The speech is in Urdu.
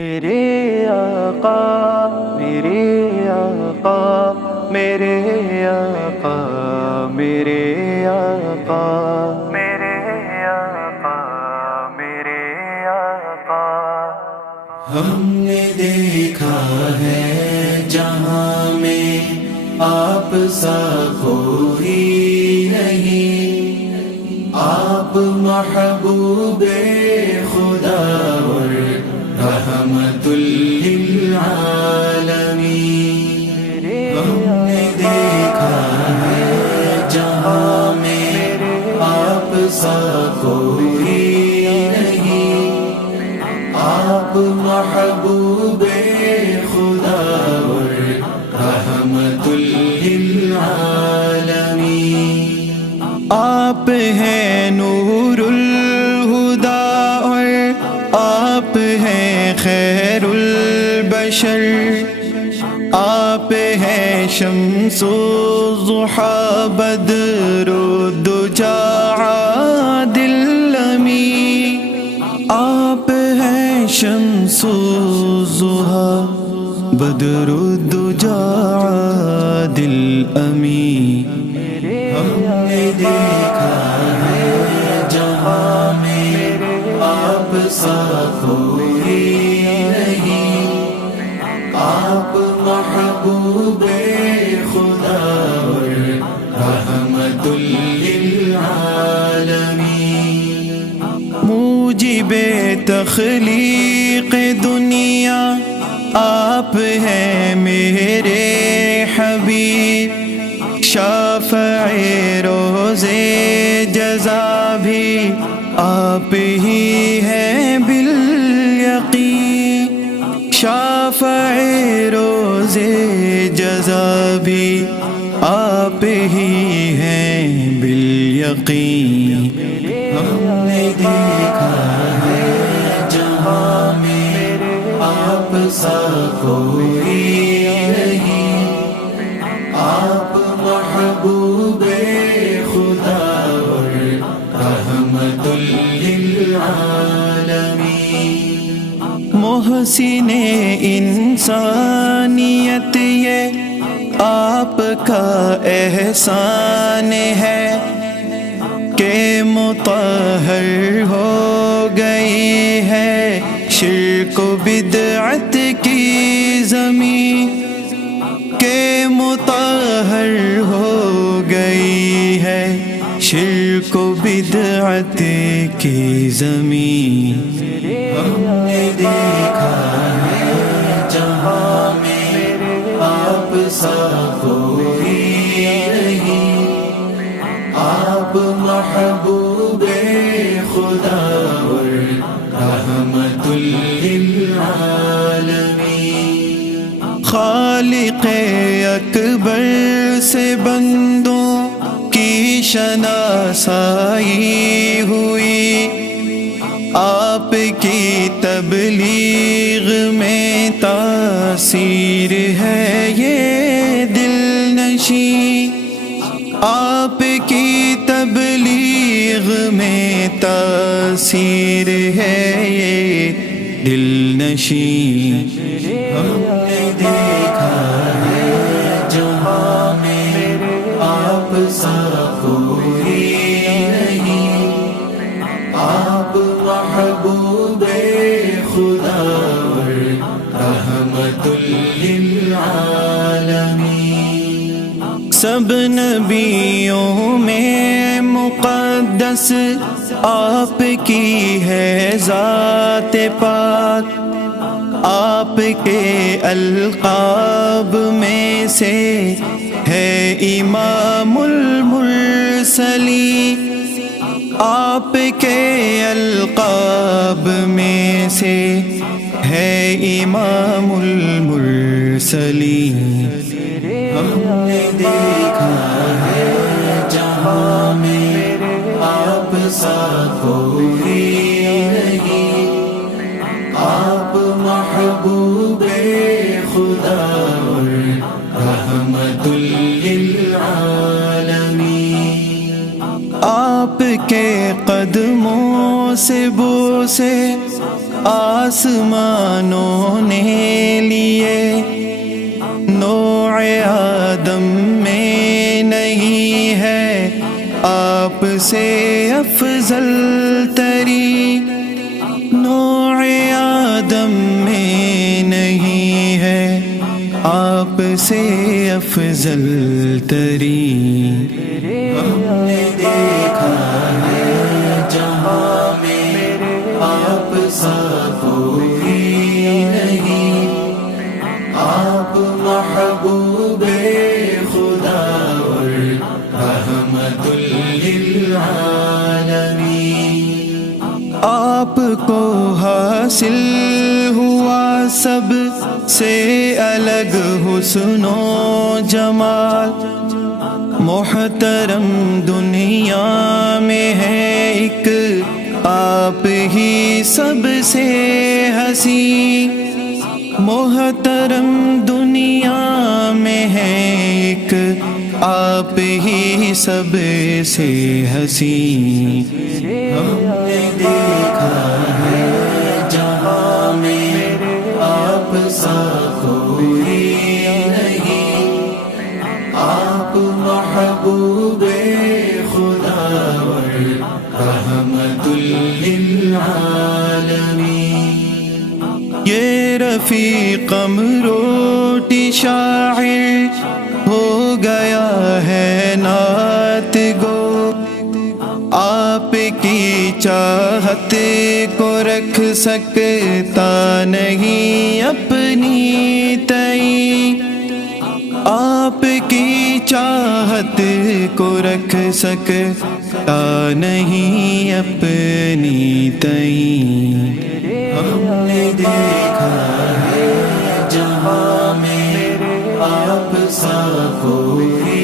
میرے آقا میرے آقا میرے آقا میرے آقا میرے آقا میرے آقا ہم نے دیکھا ہے جہاں میں آپ سا کوئی نہیں، آپ محبوب خدا اور رحمت للعالمین۔ ہم نے دیکھا ہے جہاں میں آپ سا کوئی نہیں، آپ محبوب خدا اور رحمت للعالمین۔ آپ ہیں نور الہدا اور آپ ہیں خیر البشر، آپ ہیں شمس الضحیٰ بدر الدجا عادل امی، آپ ہیں شمس الضحیٰ بدر الدجا عادل امی۔ ہم نے دیکھا ہے جہاں میں آپ سا کوئی نہیں، آپ محبوب خدا اور رحمت للعالمین۔ موجب تخلیق دنیا آپ ہیں میرے حبیب، شافع روز جزا بھی آپ ہی ہیں بالیقین، شافع روز جزا بھی آپ ہی ہیں بالیقین۔ ہم نے دیکھا ہے جہاں میں آپ سا کوئی نہیں، آپ محبوب خدا اور رحمت للعالمین۔ محسن انسانیت یہ آپ کا احسان ہے کہ مطہر ہو گئی ہے شرک و بدعت کی زمین، کہ مطہر ہو گئی ہے شرک و بدعت کی زمین۔ ہم نے دیکھا ہے جہاں میں آپ سا کوئی نہیں، آپ محبوب خدا اور رحمت للعالمین۔ خالق اکبر سے بندوں کی شناسائی ہوئی، آپ کی تبلیغ میں تاثیر ہے یہ دل نشیں، آپ کی تبلیغ میں تاثیر ہے یہ دل نشیں۔ ہم نے دیکھا ہے جہاں میں آپ سا کوئی نہیں، آپ محبوب خدا اور رحمت للعالمین۔ سب نبیوں میں مقدس آپ کی ہے ذات پاک، آپ کے القاب میں سے ہے امام المرسلین، آپ کے القاب میں سے ہے امام المرسلین۔ ہم نے دیکھا ہے جہاں میں آپ سا کوئی نہیں، آپ محبوب خدا اور رحمت للعالمین۔ آپ کے قدموں سے بوسے آسمانوں نے لیے، نوع آدم میں نہیں ہے آپ سے افضل تری، نوع آدم میں نہیں ہے آپ سے افضل تری۔ ہم نے دیکھا ہے جہاں میں آپ سا کوئی نہیں، آپ محبوب خدا اور رحمت للعالمین۔ آپ کو حاصل ہوا سب سے الگ حسن و جمال، محترم دنیا میں ہے ایک آپ ہی سب سے ہنسی، محترم دنیا میں ہے ایک آپ ہی سب سے ہنسی۔ ہم نے دیکھا ہے جہاں میں آپ سا کوئی نہیں، آپ محبوب خدا اور رحمت للعالمین۔ یہ رفیقم روٹی شاعر ہو گیا ہے نعت گو، آپ کی چاہت کو رکھ سکتا نہیں اپنی تئی، آپ کی چاہت کو رکھ سکتا نہیں اپنی تئی۔ ہم نے دیکھا ہے جہاں میں آپ سا کوئی